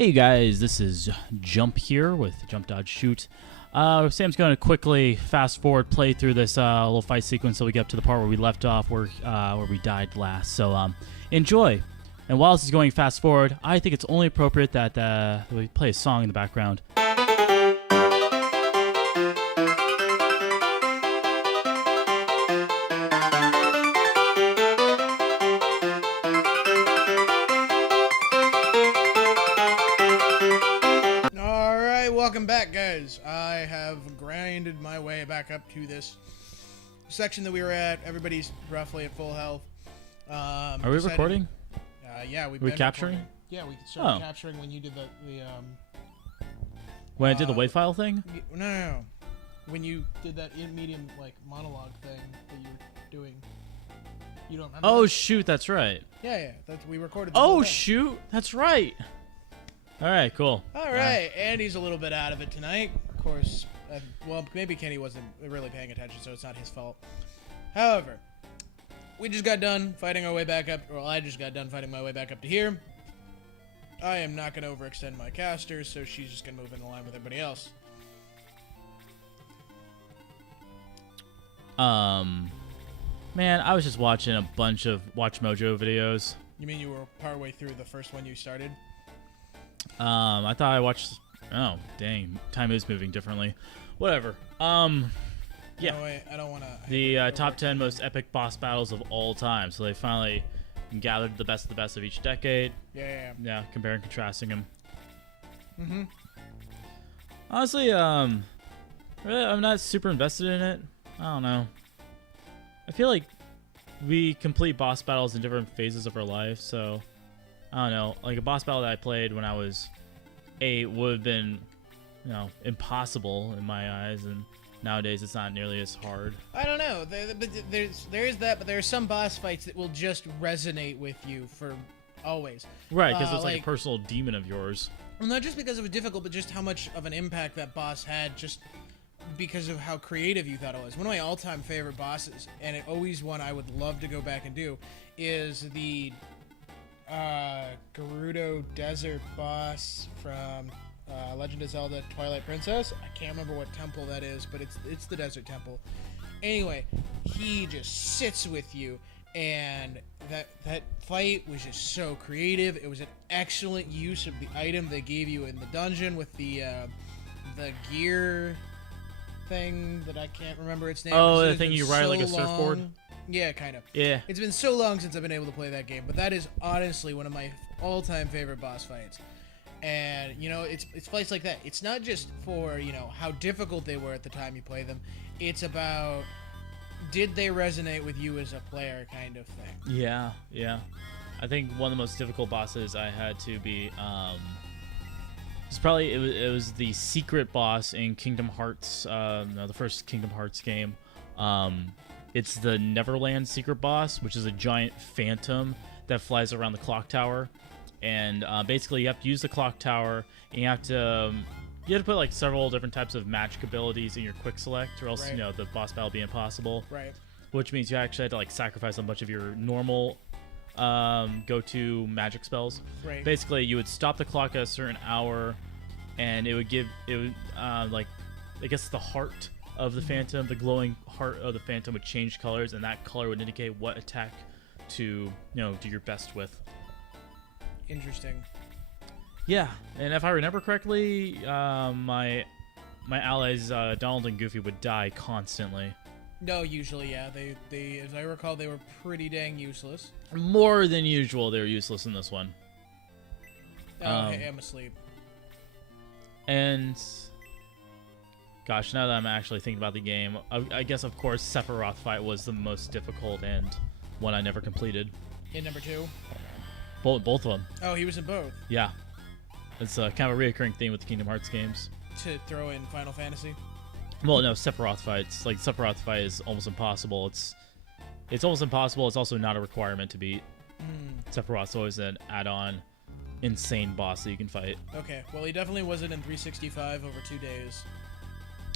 Hey guys, this is Jump here with Jump Dodge Shoot. Sam's going to quickly fast forward play through this little fight sequence so we get up to the part where we left off, where we died last. So enjoy. And while this is going fast forward, I think it's only appropriate that we play a song in the background. Welcome back, guys. I have grinded my way back up to this section that we were at. Everybody's roughly at full health. Are we recording? Yeah, we've Are we been capturing? Recording. Yeah, we started capturing when you did the when I did the WAV file thing? No. When you did that medium monologue thing that you were doing. You don't remember? Oh that? shoot, that's right. Yeah. We recorded. Oh shoot, that's right. All right, cool. All right, Andy's a little bit out of it tonight. Of course, well, maybe Kenny wasn't really paying attention, so it's not his fault. However, we just got done fighting our way back up. Well, I just got done fighting my way back up to here. I am not going to overextend my caster, so she's just going to move in line with everybody else. Man, I was just watching a bunch of Watch Mojo videos. You mean you were partway through the first one you started? I thought I watched. Oh, dang! Time is moving differently. Whatever. Yeah. No, wait, I don't want to. The top 10 most epic boss battles of all time. So they finally gathered the best of each decade. Yeah. Comparing and contrasting them. Mm-hmm. Honestly, really, I'm not super invested in it. I don't know. I feel like we complete boss battles in different phases of our life, so. I don't know, like a boss battle that I played when I was 8 would have been, impossible in my eyes, and nowadays it's not nearly as hard. I don't know. There is that, but there are some boss fights that will just resonate with you for always. Right, because it's like a personal demon of yours. Well, not just because of it difficult, but just how much of an impact that boss had, just because of how creative you thought it was. One of my all-time favorite bosses, and always one I would love to go back and do, is the Gerudo Desert boss from Legend of Zelda Twilight Princess. I can't remember what temple that is, but it's the Desert Temple. Anyway, he just sits with you, and that fight was just so creative. It was an excellent use of the item they gave you in the dungeon with the gear thing that I can't remember its name. Oh, the thing you ride like a surfboard? Yeah, kind of. Yeah. It's been so long since I've been able to play that game, but that is honestly one of my all-time favorite boss fights. And, it's fights like that. It's not just for, how difficult they were at the time you play them. It's about, did they resonate with you as a player kind of thing. Yeah. I think one of the most difficult bosses I had to be, it was the secret boss in Kingdom Hearts, the first Kingdom Hearts game. It's the Neverland secret boss, which is a giant phantom that flies around the clock tower, and basically you have to use the clock tower, and you have to put like several different types of magic abilities in your quick select, or else the boss battle will be impossible. Right. Which means you actually have to sacrifice a bunch of your normal go-to magic spells. Right. Basically, you would stop the clock at a certain hour, and it would I guess the heart of the phantom, the glowing heart of the phantom would change colors, and that color would indicate what attack to do your best with. Interesting. Yeah, and if I remember correctly, my allies Donald and Goofy would die constantly. No, usually, yeah. They as I recall, they were pretty dang useless. More than usual, they were useless in this one. Oh, hey, I'm asleep. And gosh, now that I'm actually thinking about the game, I guess, of course, Sephiroth fight was the most difficult and one I never completed. In number 2? Both of them. Oh, he was in both. Yeah. It's kind of a reoccurring theme with the Kingdom Hearts games. To throw in Final Fantasy? Well, no, Sephiroth fights. Like, Sephiroth fight is almost impossible. It's almost impossible. It's also not a requirement to beat. Sephiroth's always an add-on insane boss that you can fight. Okay, well, he definitely wasn't in 365 over 2 days.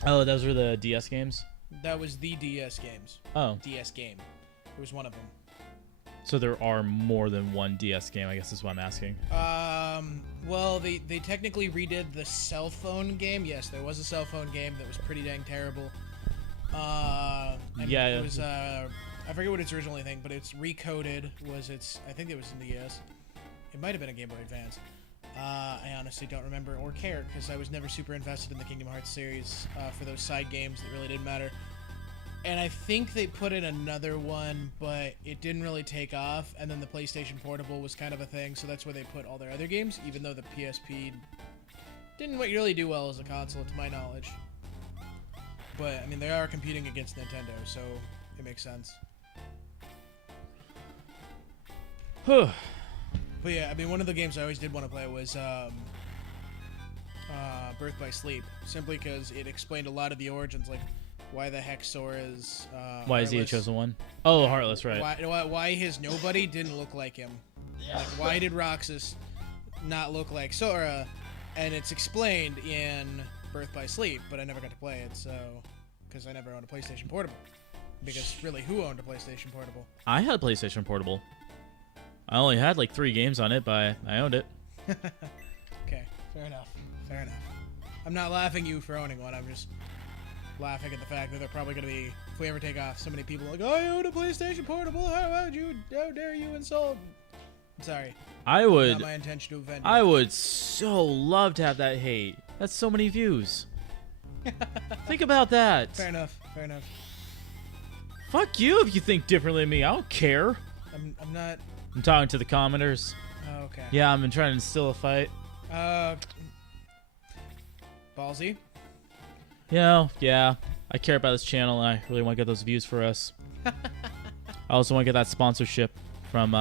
Oh, those were the DS games? That was the DS games. Oh. DS game. It was one of them. So there are more than one DS game, I guess is what I'm asking. Well, they technically redid the cell phone game. Yes, there was a cell phone game that was pretty dang terrible. And Yeah. It was, I forget what its originally thing, but it's Recoded I think it was in the DS. It might have been a Game Boy Advance. I honestly don't remember or care because I was never super invested in the Kingdom Hearts series for those side games that really didn't matter. And I think they put in another one, but it didn't really take off. And then the PlayStation Portable was kind of a thing, so that's where they put all their other games, even though the PSP didn't really do well as a console, to my knowledge. But, I mean, they are competing against Nintendo, so it makes sense. But yeah, I mean, one of the games I always did want to play was Birth by Sleep, simply because it explained a lot of the origins, like why the heck Sora's why is he a chosen one? Oh, Heartless, right. Why his nobody didn't look like him. Like, why did Roxas not look like Sora? And it's explained in Birth by Sleep, but I never got to play it, so... Because I never owned a PlayStation Portable. Because, really, who owned a PlayStation Portable? I had a PlayStation Portable. I only had, like, 3 games on it, but I owned it. Okay, fair enough. Fair enough. I'm not laughing at you for owning one, I'm just... laughing at the fact that they're probably going to be, if we ever take off, so many people like, oh, I own a PlayStation Portable, how dare you insult? I'm sorry. I would. Not my intention to offend you. I would so love to have that hate. That's so many views. Think about that. Fair enough. Fair enough. Fuck you if you think differently than me. I don't care. I'm not. I'm talking to the commenters. Oh, okay. Yeah, I've been trying to instill a fight. Ballsy. You know, yeah. I care about this channel, and I really want to get those views for us. I also want to get that sponsorship from,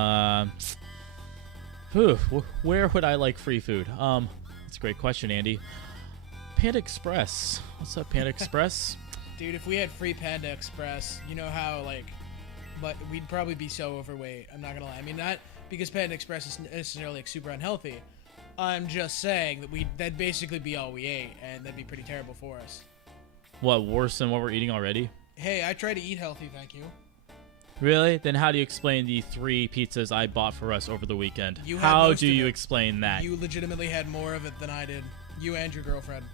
where would I like free food? That's a great question, Andy. Panda Express. What's up, Panda Express? Dude, if we had free Panda Express, you know how, like, but we'd probably be so overweight. I'm not gonna lie. I mean, not because Panda Express is necessarily, like, super unhealthy. I'm just saying that that'd basically be all we ate, and that'd be pretty terrible for us. What, worse than what we're eating already? Hey, I try to eat healthy, thank you. Really? Then how do you explain the 3 pizzas I bought for us over the weekend? You had How most do of you it. explain that? You legitimately had more of it than I did. You and your girlfriend.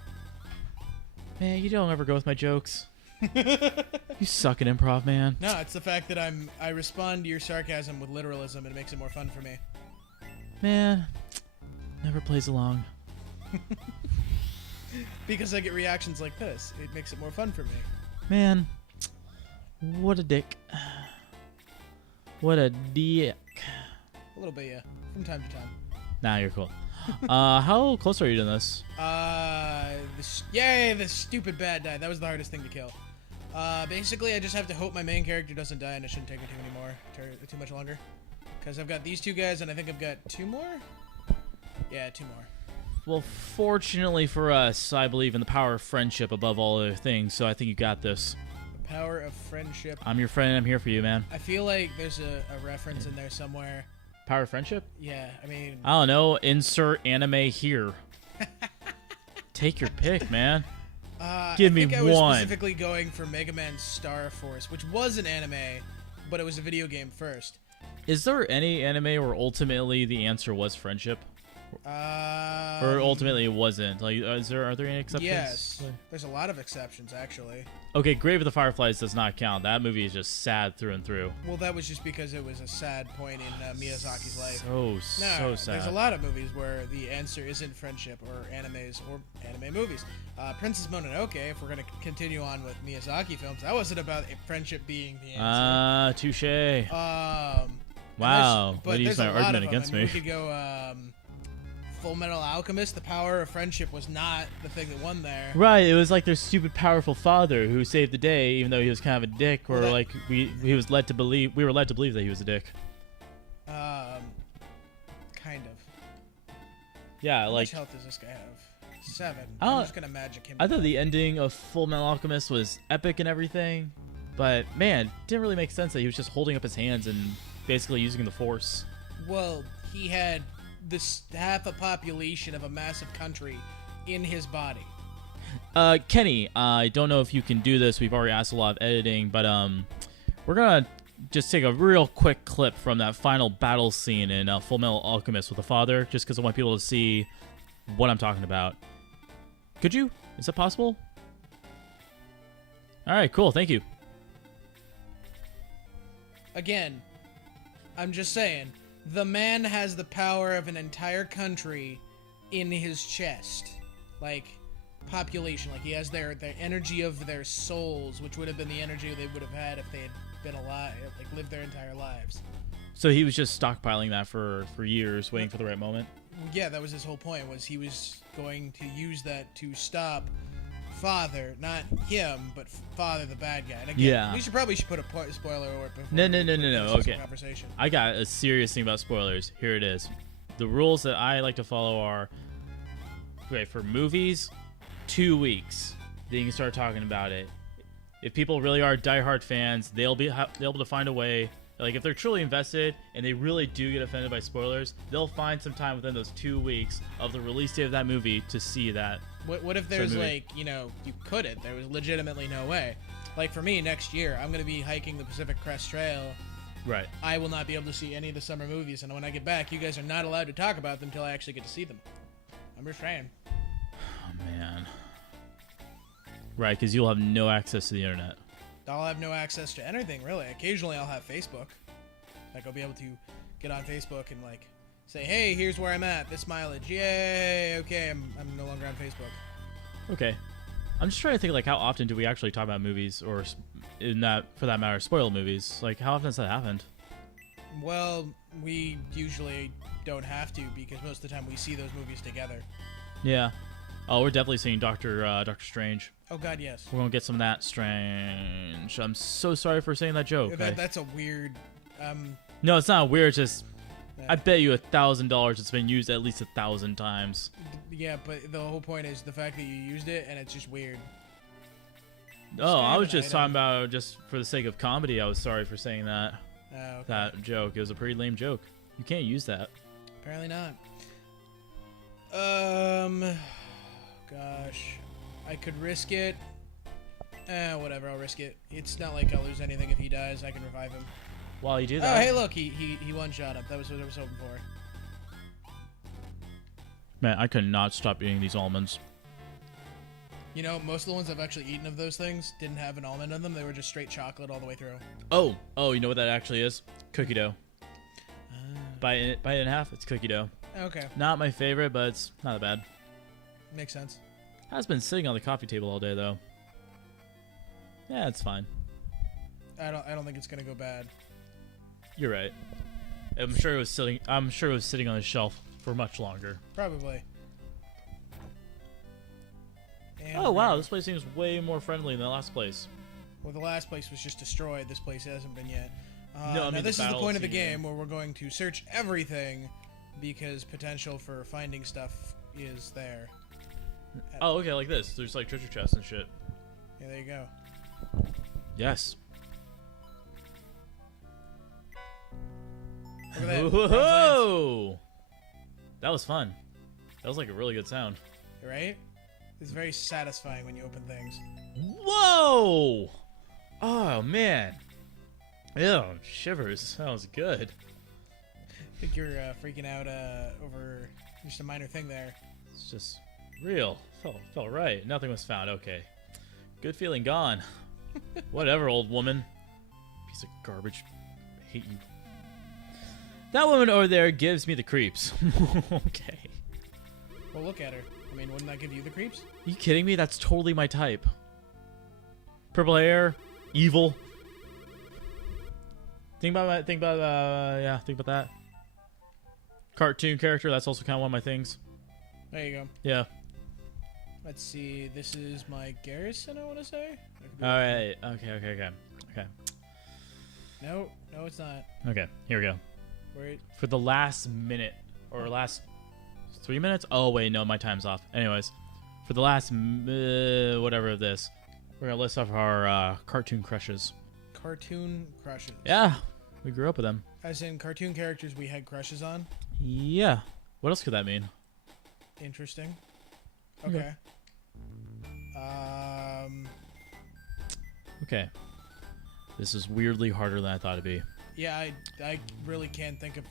Man, you don't ever go with my jokes. You suck at improv, man. No, it's the fact that I respond to your sarcasm with literalism, and it makes it more fun for me. Man, never plays along. Because I get reactions like this. It makes it more fun for me. Man, what a dick. What a dick. A little bit, yeah. From time to time. Nah, you're cool. How close are you to this? Yay, the stupid bad died. That was the hardest thing to kill. Basically, I just have to hope my main character doesn't die, and it shouldn't take me too much longer. Because I've got these 2 guys, and I think I've got 2 more? Yeah, 2 more. Well, fortunately for us, I believe in the power of friendship above all other things, so I think you got this. The power of friendship. I'm your friend, and I'm here for you, man. I feel like there's a reference in there somewhere. Power of friendship? Yeah, I mean... I don't know. Insert anime here. Take your pick, man. Give me I think I was one. specifically going for Mega Man Star Force, which was an anime, but it was a video game first. Is there any anime where ultimately the answer was friendship? Or ultimately it wasn't? Like, are there any exceptions? Yes. There's a lot of exceptions, actually. Okay, Grave of the Fireflies does not count. That movie is just sad through and through. Well, that was just because it was a sad point in Miyazaki's life. So sad. There's a lot of movies where the answer isn't friendship, or animes, or anime movies. Princess Mononoke, if we're going to continue on with Miyazaki films, that wasn't about friendship being the answer. Touche. Wow. But Way to use there's my a lot argument of them. against I mean, me. We could go Full Metal Alchemist. The power of friendship was not the thing that won there. Right, it was like their stupid powerful father who saved the day, even though he was kind of a dick, or like we were led to believe that he was a dick. Kind of. Yeah, How like much health does this guy have? 7. I I'm just gonna magic him. I thought the ending of Full Metal Alchemist was epic and everything, but man, it didn't really make sense that he was just holding up his hands and basically using the Force. Well, he had this half a population of a massive country in his body. Kenny, I don't know if you can do this. We've already asked a lot of editing, but we're gonna just take a real quick clip from that final battle scene in Full Metal Alchemist with the father, just because I want people to see what I'm talking about. Could you? Is that possible? All right, cool. Thank you. Again, I'm just saying, the man has the power of an entire country in his chest. Like, population. Like, he has their energy of their souls, which would have been the energy they would have had if they had been alive, like, lived their entire lives. So he was just stockpiling that for years, waiting for the right moment? Yeah, that was his whole point, was he was going to use that to stop Father, not him, but Father the bad guy. And again, Yeah. we should put a spoiler alert before No, we no. finish this Okay. conversation. I got a serious thing about spoilers. Here it is. The rules that I like to follow are, okay, for movies, 2 weeks. Then you can start talking about it. If people really are diehard fans, they'll be able to find a way. Like, if they're truly invested and they really do get offended by spoilers, they'll find some time within those 2 weeks of the release date of that movie to see that. What if there's, like, you know, you couldn't? There was legitimately no way. Like, for me, next year, I'm going to be hiking the Pacific Crest Trail. Right. I will not be able to see any of the summer movies, and when I get back, you guys are not allowed to talk about them until I actually get to see them. I'm just saying. Oh, man. Right, because you'll have no access to the internet. I'll have no access to anything, really. Occasionally, I'll have Facebook. Like, I'll be able to get on Facebook and, like, say, hey, here's where I'm at, this mileage. Yay! Okay, I'm no longer on Facebook. Okay. I'm just trying to think, like, how often do we actually talk about movies, or, for that matter, spoiled movies? Like, how often has that happened? Well, we usually don't have to, because most of the time we see those movies together. Yeah. Oh, we're definitely seeing Doctor Strange. Oh, God, yes. We're gonna get some of that Strange. I'm so sorry for saying that joke. That's a weird... No, it's not weird. It's just, Yeah. I bet you $1,000 it's been used at least 1,000 times. Yeah, but the whole point is the fact that you used it, and it's just weird. Oh, I kind was of an just item. talking about, just for the sake of comedy, I was sorry for saying that. Okay. That joke. It was a pretty lame joke. You can't use that. Apparently not. Gosh. I could risk it. Whatever, I'll risk it. It's not like I'll lose anything if he dies. I can revive him. While you do Oh, that, hey, look, he one-shot up. That was what I was hoping for. man, I could not stop eating these almonds. You know, most of the ones I've actually eaten of those things didn't have an almond in them. They were just straight chocolate all the way through. Oh, you know what that actually is? Cookie dough. Bite it in half. It's cookie dough. Okay, Not my favorite, but it's not that bad. makes sense. Has been sitting on the coffee table all day though. Yeah, it's fine. I don't think it's gonna go bad. You're right. I'm sure it was sitting on the shelf for much longer. Probably. And Oh wow, this place seems way more friendly than the last place. Well, the last place was just destroyed. This place hasn't been yet. No, I mean now the this is the battle point of the scene, yeah. game where we're going to search everything because potential for finding stuff is there. Oh, okay, like this. There's like treasure chests and shit. Yeah, there you go. Yes. Look at that. Whoa! That was fun. That was like a really good sound. Right? It's very satisfying when you open things. Whoa! Oh man. Ew, shivers. That was good. I think you're freaking out over just a minor thing there. It's just real. Felt right. Nothing was found. Okay. Good feeling gone. Whatever, old woman. Piece of garbage. I hate you. That woman over there gives me the creeps. Okay. Well, look at her. I mean, wouldn't that give you the creeps? Are you kidding me? That's totally my type. Purple hair, evil. Think about that. Cartoon character, that's also kind of one of my things. There you go. Yeah. Let's see. This is my garrison, I want to say. I could be Alright. Okay. No, it's not. Okay, here we go. Wait. For the last minute, or last 3 minutes? Oh, wait, no, my time's off. Anyways, for the last whatever of this, we're going to list off our cartoon crushes. Cartoon crushes. Yeah, we grew up with them. As in cartoon characters we had crushes on. Yeah. What else could that mean? Interesting. Okay. Okay. Okay. This is weirdly harder than I thought it'd be. Yeah, I really can't think of.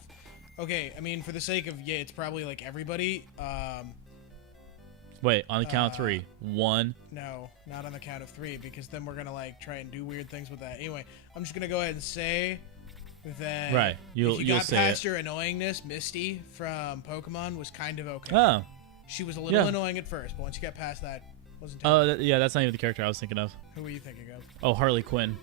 Okay, I mean, for the sake of it's probably like everybody. Wait, on the count of 3. 1. No, not on the count of 3, because then we're gonna like try and do weird things with that. Anyway, I'm just gonna go ahead and say that. Right, you'll got say past it. your annoyingness, Misty from Pokemon was kind of okay. Oh. She was a little annoying at first, but once you got past that, wasn't. Yeah, that's not even the character I was thinking of. Who were you thinking of? Oh, Harley Quinn.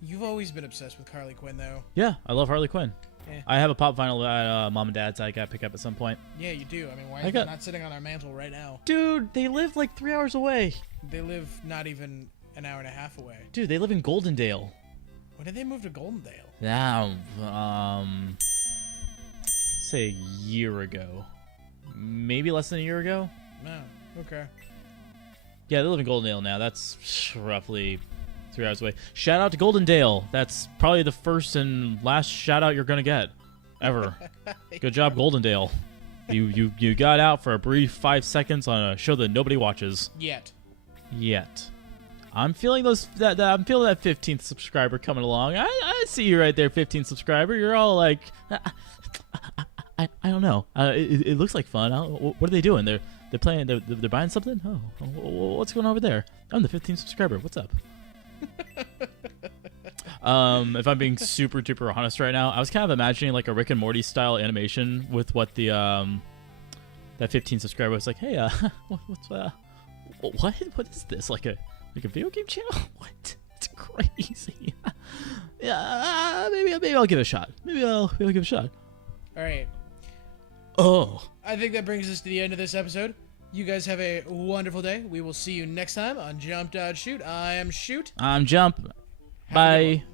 You've always been obsessed with Harley Quinn, though. Yeah, I love Harley Quinn. Yeah. I have a pop vinyl at Mom and Dad's I gotta pick up at some point. Yeah, you do. I mean, why is that not sitting on our mantle right now? Dude, they live like 3 hours away. They live not even an hour and a half away. Dude, they live in Goldendale. When did they move to Goldendale? Now, say a year ago. Maybe less than a year ago? No. Okay. Yeah, they live in Goldendale now. That's roughly 3 hours away. Shout out to Goldendale. That's probably the first and last shout out you're gonna get ever. Good job, Goldendale. You got out for a brief 5 seconds on a show that nobody watches. Yet. I'm feeling I'm feeling that 15th subscriber coming along. I see you right there, 15th subscriber. You're all like, I don't know. It looks like fun. What are they doing? They're playing. They're buying something. Oh, what's going on over there? I'm the 15th subscriber. What's up? If I'm being super duper honest right now, I was kind of imagining like a Rick and Morty style animation with what the that 15 subscriber was like. Hey, what is this? Like a video game channel? What? It's crazy. Yeah, maybe I'll give it a shot. Maybe I'll give it a shot. All right. Oh. I think that brings us to the end of this episode. You guys have a wonderful day. We will see you next time on Jump Dodge Shoot. I am Shoot. I'm Jump. Bye.